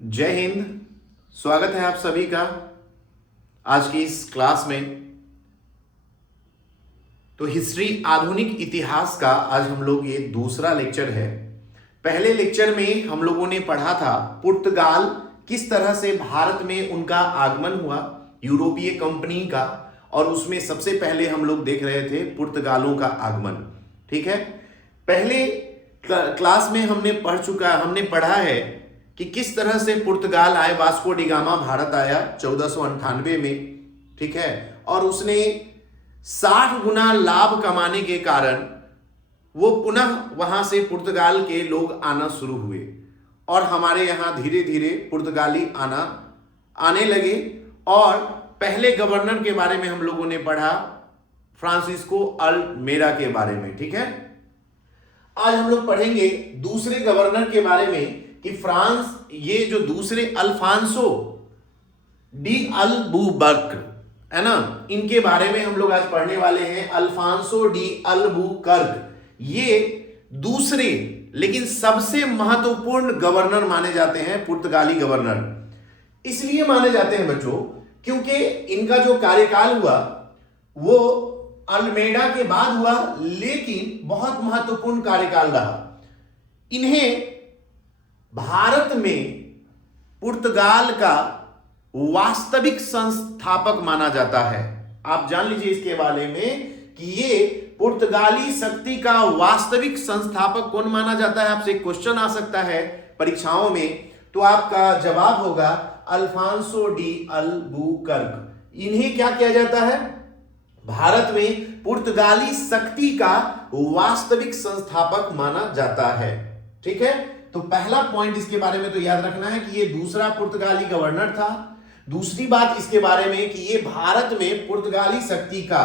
जय हिंद। स्वागत है आप सभी का आज की इस क्लास में। तो हिस्ट्री आधुनिक इतिहास का आज हम लोग ये दूसरा लेक्चर है। पहले लेक्चर में हम लोगों ने पढ़ा था पुर्तगाल किस तरह से भारत में उनका आगमन हुआ, यूरोपीय कंपनी का, और उसमें सबसे पहले हम लोग देख रहे थे पुर्तगालों का आगमन। ठीक है, पहले क्लास में हमने पढ़ा है कि किस तरह से पुर्तगाल आए, वास्को डी गामा भारत आया 1498 में। ठीक है, और उसने 60 गुना लाभ कमाने के कारण वो पुनः वहां से पुर्तगाल के लोग आना शुरू हुए और हमारे यहां धीरे धीरे पुर्तगाली आने लगे। और पहले गवर्नर के बारे में हम लोगों ने पढ़ा, फ्रांसिस्को अल्मेडा के बारे में। ठीक है, आज हम लोग पढ़ेंगे दूसरे गवर्नर के बारे में कि ये जो दूसरे अल्फांसो डी अल्बुकर्क है ना, इनके बारे में हम लोग आज पढ़ने वाले हैं। अल्फांसो डी अल्बुकर्क ये दूसरे लेकिन सबसे महत्वपूर्ण गवर्नर माने जाते हैं, पुर्तगाली गवर्नर। इसलिए माने जाते हैं बच्चों क्योंकि इनका जो कार्यकाल हुआ वो अल्मेडा के बाद हुआ, लेकिन बहुत महत्वपूर्ण कार्यकाल रहा। इन्हें भारत में पुर्तगाल का वास्तविक संस्थापक माना जाता है। आप जान लीजिए इसके बारे में कि ये पुर्तगाली शक्ति का वास्तविक संस्थापक कौन माना जाता है। आपसे क्वेश्चन आ सकता है परीक्षाओं में, तो आपका जवाब होगा अल्फांसो डी अल्बुकर्क। इन्हें क्या किया जाता है, भारत में पुर्तगाली शक्ति का वास्तविक संस्थापक माना जाता है। ठीक है, तो पहला पॉइंट इसके बारे में तो याद रखना है कि ये दूसरा पुर्तगाली गवर्नर था। दूसरी बात इसके बारे में कि ये भारत में पुर्तगाली शक्ति का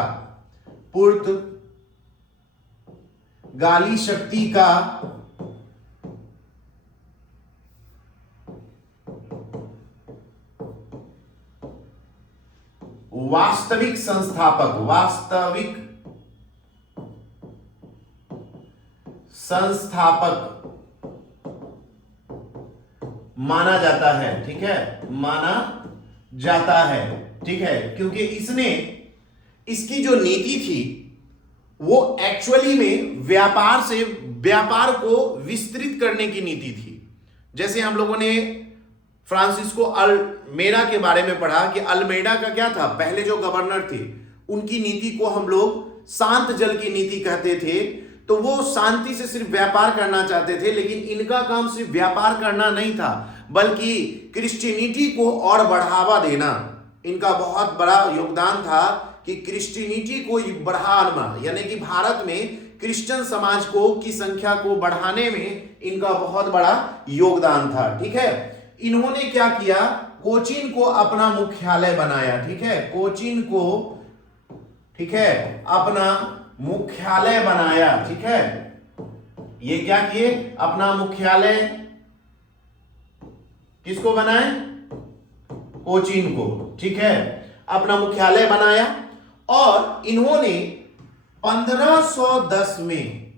वास्तविक संस्थापक माना जाता है। ठीक है, माना जाता है। ठीक है, क्योंकि इसकी जो नीति थी वो एक्चुअली में व्यापार को विस्तृत करने की नीति थी। जैसे हम लोगों ने फ्रांसिस्को अल्मेडा के बारे में पढ़ा कि अल्मेडा का क्या था, पहले जो गवर्नर थे उनकी नीति को हम लोग शांत जल की नीति कहते थे। तो वो शांति से सिर्फ व्यापार करना चाहते थे, लेकिन इनका काम सिर्फ व्यापार करना नहीं था बल्कि क्रिश्चियनिटी को और बढ़ावा देना। इनका बहुत बड़ा योगदान था कि क्रिश्चियनिटी को बढ़ाना, यानी कि भारत में क्रिश्चियन समाज की संख्या को बढ़ाने में इनका बहुत बड़ा योगदान था। ठीक है, इन्होंने क्या किया, कोचीन को अपना मुख्यालय बनाया। ठीक है, कोचीन को, ठीक है, अपना मुख्यालय बनाया। ठीक है, ये क्या किए, अपना मुख्यालय किसको बनाए, कोचीन को। ठीक है, अपना मुख्यालय बनाया और इन्होंने 1510 में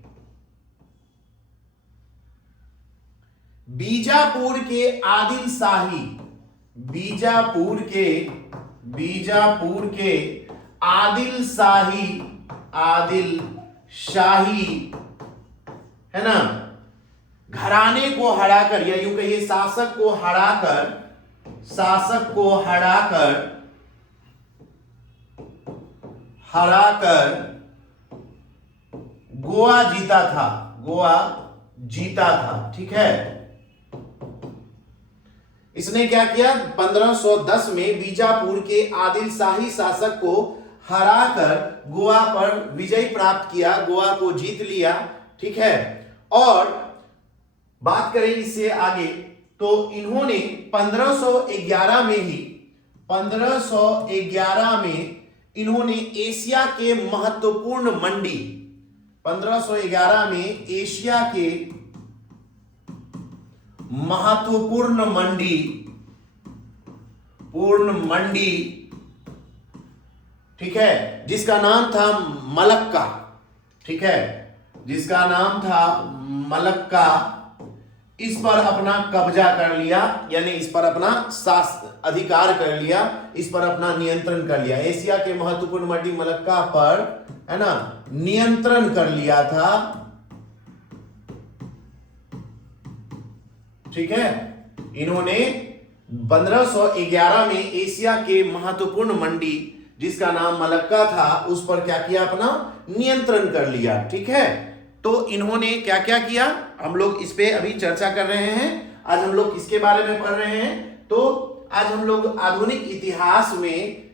बीजापुर के आदिल शाही है ना, घराने को हराकर, या यूं कहिए शासक को हराकर गोवा जीता था। ठीक है, इसने क्या किया, 1510 में बीजापुर के आदिल शाही शासक को हराकर गोवा पर विजय प्राप्त किया, गोवा को जीत लिया। ठीक है, और बात करें इससे आगे तो इन्होंने 1511 में इन्होंने एशिया के महत्वपूर्ण मंडी, 1511 में एशिया के महत्वपूर्ण मंडी, ठीक है, जिसका नाम था मलक्का। ठीक है, जिसका नाम था मलक्का, इस पर अपना कब्जा कर लिया, यानी इस पर अपना अधिकार कर लिया, इस पर अपना नियंत्रण कर लिया। एशिया के महत्वपूर्ण मंडी मलक्का पर, है ना, नियंत्रण कर लिया था। ठीक है, इन्होंने 1511 में एशिया के महत्वपूर्ण मंडी जिसका नाम मलक्का था उस पर क्या किया, अपना नियंत्रण कर लिया। ठीक है, तो इन्होंने क्या क्या किया, हम लोग इस पे अभी चर्चा कर रहे हैं। आज हम लोग किसके बारे में पढ़ रहे हैं, तो आज हम लोग आधुनिक इतिहास में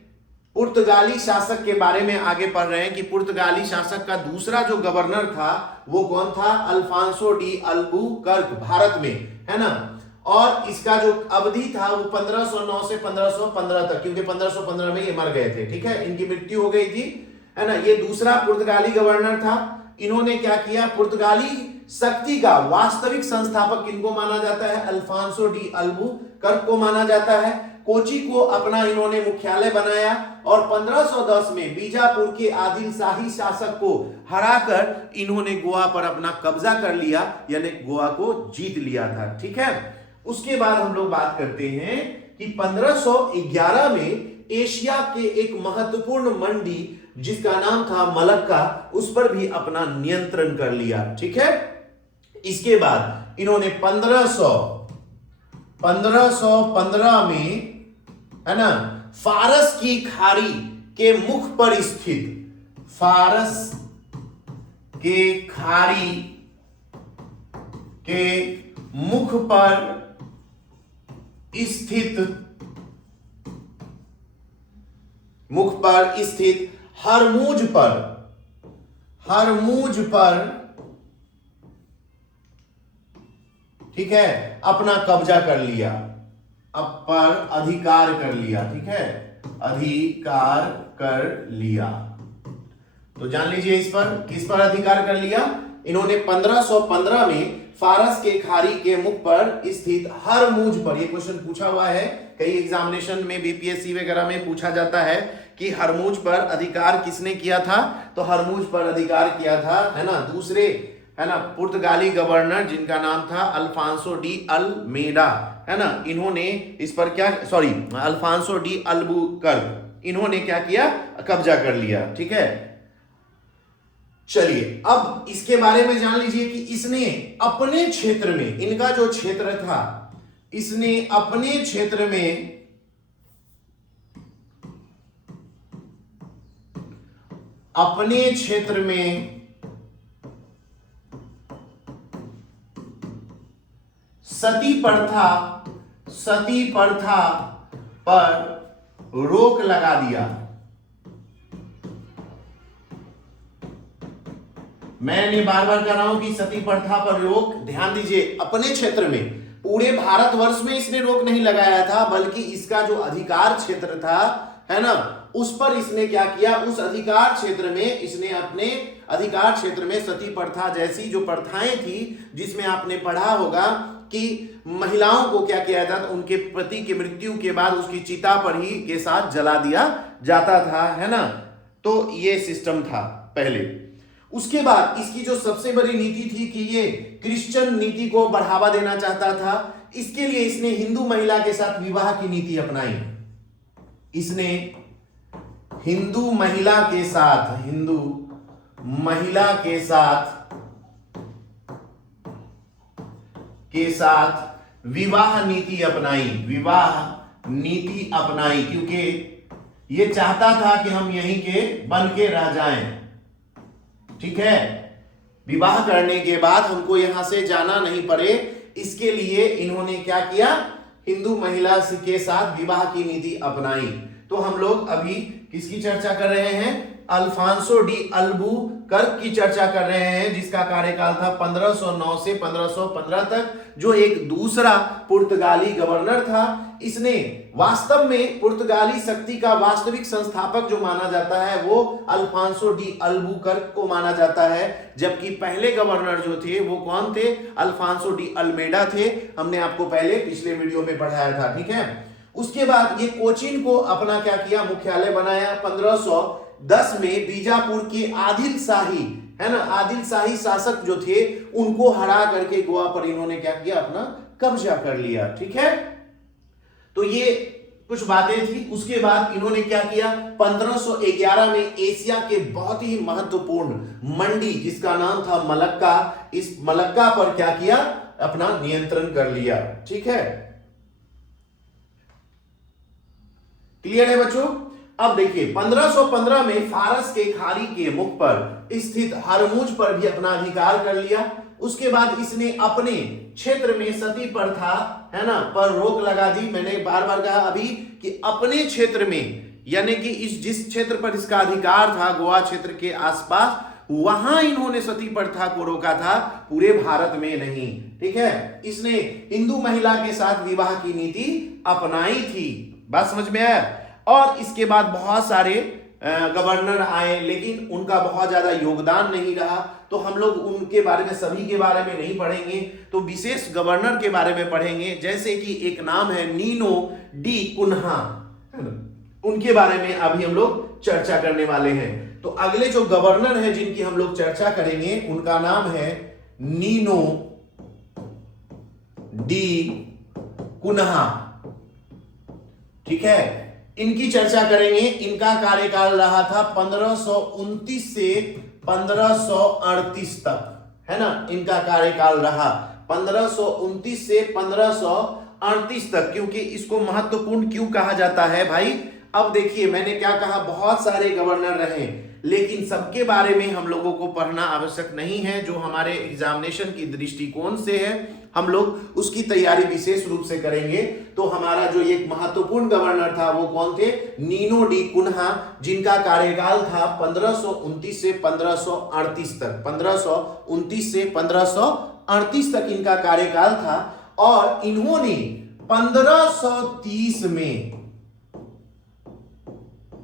पुर्तगाली शासक के बारे में आगे पढ़ रहे हैं कि पुर्तगाली शासक का दूसरा जो गवर्नर था वो कौन था, अल्फांसो डी अल्बुकर्क, भारत में, है ना। और इसका जो अवधि था वो 1509 से 1515 तक, क्योंकि 1515 में ये मर गए थे। ठीक है, इनकी मृत्यु हो गई थी, है ना। ये दूसरा पुर्तगाली गवर्नर था। इन्होंने क्या किया, पुर्तगाली शक्ति का वास्तविक संस्थापक किनको माना जाता है, अल्फांसो डी अल्बुकर्क को माना जाता है। कोची को अपना इन्होंने मुख्यालय बनाया और 1510 में बीजापुर के आदिल शाही शासक को हराकर इन्होंने गोवा पर अपना कब्जा कर लिया, यानी गोवा को जीत लिया था। ठीक है, उसके बाद हम लोग बात करते हैं कि 1511 में एशिया के एक महत्वपूर्ण मंडी जिसका नाम था मलक्का, उस पर भी अपना नियंत्रण कर लिया। ठीक है, इसके बाद इन्होंने 1515 में, है ना, फारस की खाड़ी के मुख पर स्थित, फारस के खाड़ी के मुख पर स्थित हरमुज पर, ठीक है, अपना कब्जा कर लिया, अब पर अधिकार कर लिया। ठीक है, अधिकार कर लिया। तो जान लीजिए इस पर किस पर अधिकार कर लिया, इन्होंने 1515 में फारस के खाड़ी के मुख पर स्थित हरमुज पर, यह क्वेश्चन पूछा हुआ है कई एग्जामिनेशन में, बीपीएससी वगैरह में पूछा जाता है कि हरमुज पर अधिकार किसने किया था, तो हरमुज पर अधिकार किया था, है ना, दूसरे, है ना, पुर्तगाली गवर्नर जिनका नाम था अल्फांसो डी अल्मेडा, है ना। इन्होंने इस पर क्या, अल्फांसो डी अल्बुकर्क, इन्होंने क्या किया, कब्जा कर लिया। ठीक है, चलिए अब इसके बारे में जान लीजिए कि इसने अपने क्षेत्र में, इनका जो क्षेत्र था, इसने अपने क्षेत्र में सती प्रथा पर रोक लगा दिया। मैंने बार बार कह रहा हूं कि सती प्रथा पर रोक, ध्यान दीजिए, अपने क्षेत्र में, पूरे भारतवर्ष में इसने रोक नहीं लगाया था, बल्कि इसका जो अधिकार क्षेत्र था, है ना, उस पर इसने क्या किया, उस अधिकार क्षेत्र में इसने अपने अधिकार क्षेत्र में सती प्रथा जैसी जो प्रथाएं थी, जिसमें आपने पढ़ा होगा कि महिलाओं को क्या किया जाता, उनके पति की मृत्यु के बाद उसकी चिता पर ही के साथ जला दिया जाता था, है ना। तो ये सिस्टम था पहले। उसके बाद इसकी जो सबसे बड़ी नीति थी कि ये क्रिश्चियन नीति को बढ़ावा देना चाहता था। इसके लिए इसने हिंदू महिला के साथ विवाह की नीति अपनाई। इसने हिंदू महिला के साथ विवाह नीति अपनाई, क्योंकि ये चाहता था कि हम यहीं के बन के रह जाएं। ठीक है, विवाह करने के बाद हमको यहां से जाना नहीं पड़े, इसके लिए इन्होंने क्या किया, हिंदू महिला के साथ विवाह की नीति अपनाई। तो हम लोग अभी किसकी चर्चा कर रहे हैं, अल्फांसो डी अल्बुकर्क की चर्चा कर रहे हैं, जिसका कार्यकाल था 1509 से 1515 तक, जो एक दूसरा पुर्तगाली गवर्नर था। इसने वास्तव में पुर्तगाली शक्ति का वास्तविक संस्थापक जो माना जाता है वो अल्फांसो डी अल्बुकर्क को माना जाता है, जबकि पहले गवर्नर जो थे वो कौन थे, अल्फांसो डी अल्मेडा थे। हमने आपको पहले पिछले वीडियो में पढ़ाया था। ठीक है, उसके बाद ये कोचीन को अपना क्या किया, मुख्यालय बनाया। 1510 में बीजापुर के आदिल शाही है ना, आदिल शाही शासक जो थे उनको हरा करके गोवा पर इन्होंने क्या किया, अपना कब्जा कर लिया। ठीक है, तो ये कुछ बातें थी। उसके बाद इन्होंने क्या किया, 1511 में एशिया के बहुत ही महत्वपूर्ण मंडी जिसका नाम था मलक्का, इस मलक्का पर क्या किया, अपना नियंत्रण कर लिया। ठीक है, क्लियर है बच्चों। अब देखिए 1515 में फारस के खाड़ी के मुख पर स्थित हरमुज पर भी अपना अधिकार कर लिया। उसके बाद इसने अपने क्षेत्र में सती प्रथा, है ना, पर रोक लगा दी। मैंने बार बार कहा अभी कि अपने क्षेत्र में, यानी कि इस जिस क्षेत्र पर इसका अधिकार था गोवा क्षेत्र के आसपास, वहां इन्होंने सती प्रथा को रोका था, पूरे भारत में नहीं। ठीक है, इसने हिंदू महिला के साथ विवाह की नीति अपनाई थी। बात समझ में आया। और इसके बाद बहुत सारे गवर्नर आए, लेकिन उनका बहुत ज्यादा योगदान नहीं रहा, तो हम लोग उनके बारे में, सभी के बारे में नहीं पढ़ेंगे, तो विशेष गवर्नर के बारे में पढ़ेंगे। जैसे कि एक नाम है नीनो डी कुन्हा, उनके बारे में अभी हम लोग चर्चा करने वाले हैं। तो अगले जो गवर्नर हैं जिनकी हम लोग चर्चा करेंगे, उनका नाम है नीनो डी कुन्हा। ठीक है, इनकी चर्चा करेंगे। इनका कार्यकाल रहा था 1529 से 1538 तक, है ना, इनका कार्यकाल रहा 1529 से 1538 तक। क्योंकि इसको महत्वपूर्ण क्यों कहा जाता है भाई, अब देखिए मैंने क्या कहा, बहुत सारे गवर्नर रहे, लेकिन सबके बारे में हम लोगों को पढ़ना आवश्यक नहीं है। जो हमारे एग्जामिनेशन की दृष्टिकोण से है, हम लोग उसकी तैयारी विशेष रूप से करेंगे। तो हमारा जो एक महत्वपूर्ण गवर्नर था वो कौन थे, नीनो डी कुन्हा, जिनका कार्यकाल था 1529 से 1538 तक। 1529 से 1538 तक इनका कार्यकाल था। और इन्होंने 1530 में,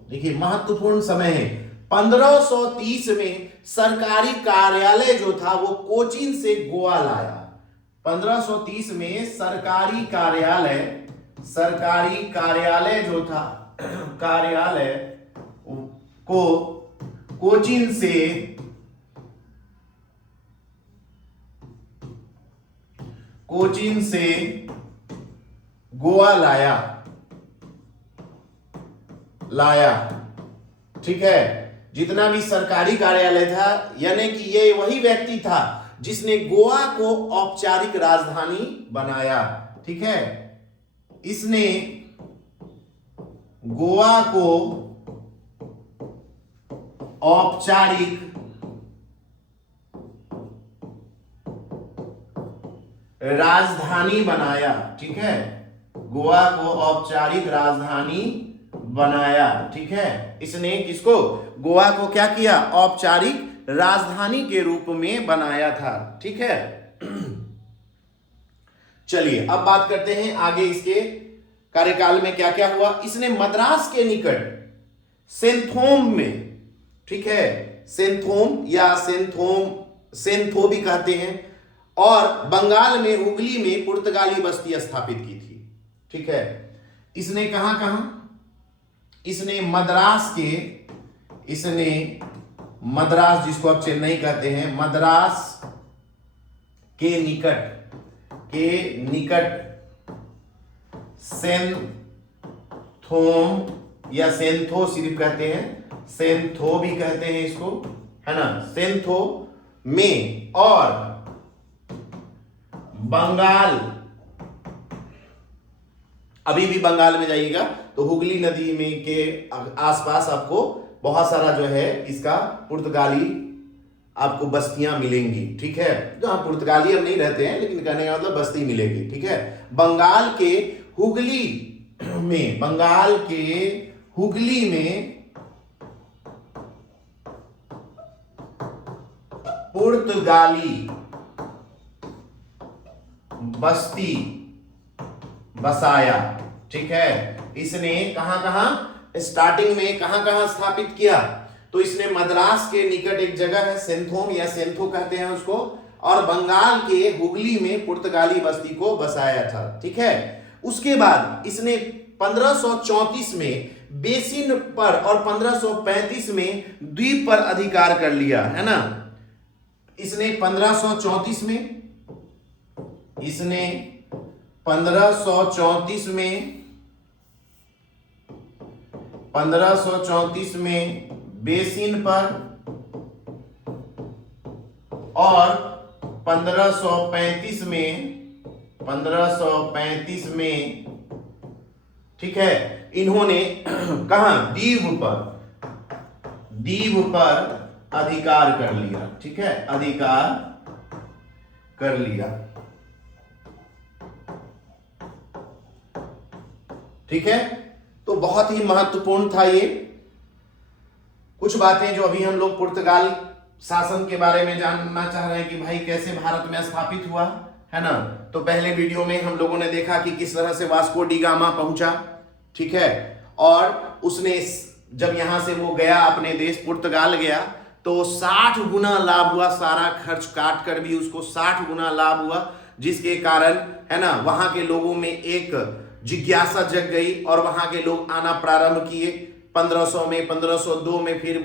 देखिए महत्वपूर्ण समय है, 1530 में सरकारी कार्यालय जो था वो कोचीन से गोवा लाया। 1530 में सरकारी कार्यालय जो था, कार्यालय को कोचीन से गोवा लाया। ठीक है, जितना भी सरकारी कार्यालय था, यानी कि ये वही व्यक्ति था जिसने गोवा को औपचारिक राजधानी बनाया। ठीक है, इसने गोवा को औपचारिक राजधानी बनाया। ठीक है, गोवा को औपचारिक राजधानी बनाया। ठीक है, इसने किसको, गोवा को क्या किया, औपचारिक राजधानी के रूप में बनाया था। ठीक है, चलिए अब बात करते हैं आगे इसके कार्यकाल में क्या क्या हुआ। इसने मद्रास के निकट सेंथोम में, ठीक है, सेंथोम या सेंथो भी कहते हैं, और बंगाल में हुगली में पुर्तगाली बस्ती स्थापित की थी। ठीक है, इसने कहां, इसने मद्रास जिसको आप चेन्नई कहते हैं, मद्रास के निकट सेंथोम या सेंथो सिर्फ कहते हैं, सेंथो भी कहते हैं इसको, है ना, सेंथो में, और बंगाल, अभी भी बंगाल में जाइएगा तो हुगली नदी में के आसपास आपको बहुत सारा जो है इसका पुर्तगाली आपको बस्तियां मिलेंगी। ठीक है, जहां पुर्तगाली अब नहीं रहते हैं, लेकिन कहने का मतलब बस्ती मिलेगी। ठीक है, बंगाल के हुगली में पुर्तगाली बस्ती बसाया। ठीक है, इसने कहां स्टार्टिंग में कहां स्थापित किया, तो इसने मद्रास के निकट एक जगह है सेंथोम या सेंथो कहते हैं उसको, और बंगाल के हुगली में पुर्तगाली बस्ती को बसाया था। ठीक है, उसके बाद इसने 1534 में बेसिन पर और 1535 में द्वीप पर अधिकार कर लिया, है ना। इसने 1534 में, इसने 1534 में बेसिन पर और 1535 में, ठीक है, इन्होंने कहा दीव पर अधिकार कर लिया। ठीक है, अधिकार कर लिया। ठीक है, तो बहुत ही महत्वपूर्ण था ये। कुछ बातें जो अभी हम लोग पुर्तगाल शासन के बारे में जानना चाह रहे हैं कि भाई कैसे भारत में स्थापित हुआ, है ना। तो पहले वीडियो में हम लोगों ने देखा कि किस तरह से वास्को डी गामा पहुंचा। ठीक है, और उसने जब यहां से वो गया अपने देश पुर्तगाल गया तो 60 गुना लाभ हुआ, सारा खर्च काट कर भी उसको 60 गुना लाभ हुआ, जिसके कारण, है ना, वहां के लोगों में एक जिज्ञासा जग गई और वहां के लोग आना प्रारंभ किए। 1500 में, 1502 में, फिर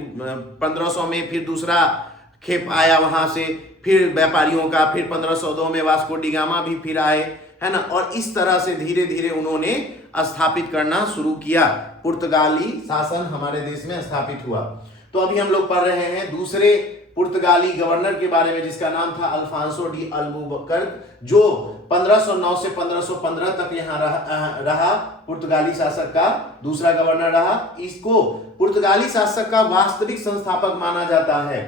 1500 में फिर दूसरा खेप आया वहां से, फिर व्यापारियों का, फिर 1502 में वास्को डी गामा भी फिर आए, है ना। और इस तरह से धीरे धीरे उन्होंने स्थापित करना शुरू किया। पुर्तगाली शासन हमारे देश में स्थापित हुआ। तो अभी हम लोग पढ़ रहे हैं दूसरे पुर्तगाली गवर्नर के बारे में, जिसका नाम था अल्फांसो डी अल्बुकर्क, जो 1509 से 1515 तक यहाँ रहा, पुर्तगाली शासक का दूसरा गवर्नर रहा। इसको पुर्तगाली शासक का वास्तविक संस्थापक माना जाता है।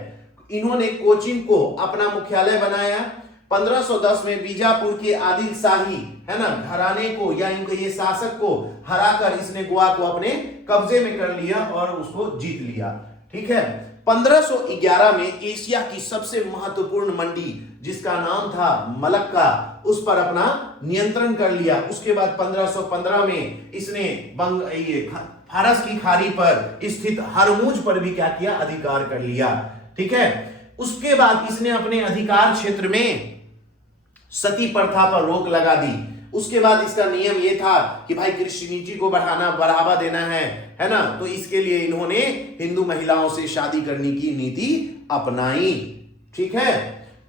इन्होंने कोचिन को अपना मुख्यालय बनाया। 1510 में बीजापुर के आदिल शाही, है ना, घराने को या इनके ये शासक को हराकर इसने गोवा को अपने कब्जे में कर लिया और उसको जीत लिया। ठीक है, 1511 में एशिया की सबसे महत्वपूर्ण मंडी, जिसका नाम था मलक्का, उस पर अपना नियंत्रण कर लिया। उसके बाद 1515 में इसने फारस की खाड़ी पर स्थित हरमुज पर भी क्या किया, अधिकार कर लिया। ठीक है, उसके बाद इसने अपने अधिकार क्षेत्र में सती प्रथा पर रोक लगा दी। उसके बाद इसका नियम यह था कि भाई क्रिश्चियनिटी को बढ़ावा देना है ना। तो इसके लिए इन्होंने हिंदू महिलाओं से शादी करने की नीति अपनाई। ठीक है,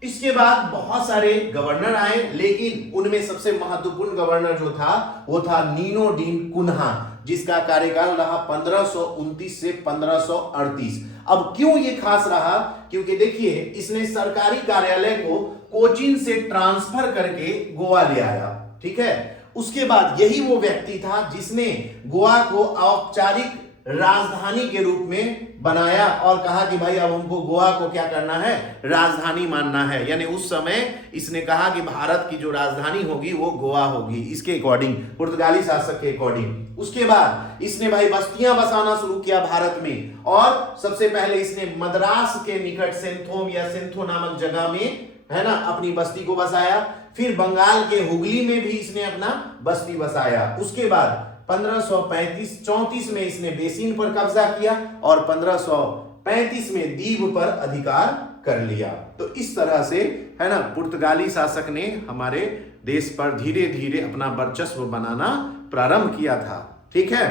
इसके बाद बहुत सारे गवर्नर आए, लेकिन उनमें सबसे महत्वपूर्ण गवर्नर जो था वो था नीनो डी कुन्हा, जिसका कार्यकाल रहा 1529 से 1538। अब क्यों ये खास रहा, क्योंकि देखिए इसने सरकारी कार्यालय को कोचीन से ट्रांसफर करके गोवा ले आया। ठीक है, उसके बाद यही वो व्यक्ति था जिसने गोवा को औपचारिक राजधानी के रूप में बनाया और कहा कि भाई अब हमको गोवा को क्या करना है, राजधानी मानना है। यानी उस समय इसने कहा कि भारत की जो राजधानी होगी वो गोवा होगी, इसके अकॉर्डिंग, पुर्तगाली शासक के अकॉर्डिंग। उसके बाद इसने भाई बस्तियां बसाना शुरू किया भारत में, और सबसे पहले इसने मद्रास के निकट सेंथोम या सेंथो नामक जगह में, है ना, अपनी बस्ती को बसाया। फिर बंगाल के हुगली में भी इसने अपना बस्ती बसाया। उसके बाद 1534 में इसने बेसिन पर कब्जा किया और 1535 में दीव पर अधिकार कर लिया। तो इस तरह से, है ना, पुर्तगाली शासक ने हमारे देश पर धीरे धीरे अपना वर्चस्व बनाना प्रारंभ किया था। ठीक है,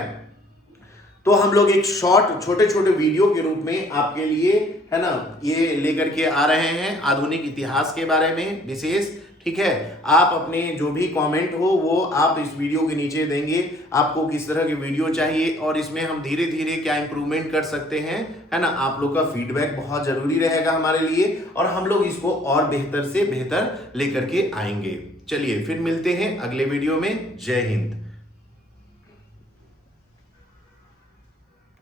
तो हम लोग एक छोटे छोटे वीडियो के रूप में आपके लिए, है ना, ये लेकर के आ रहे हैं आधुनिक इतिहास के बारे में विशेष। ठीक है, आप अपने जो भी कमेंट हो वो आप इस वीडियो के नीचे देंगे, आपको किस तरह की वीडियो चाहिए और इसमें हम धीरे धीरे क्या इंप्रूवमेंट कर सकते हैं, है ना। आप लोग का फीडबैक बहुत जरूरी रहेगा हमारे लिए, और हम लोग इसको और बेहतर से बेहतर लेकर के आएंगे। चलिए फिर मिलते हैं अगले वीडियो में। जय हिंद।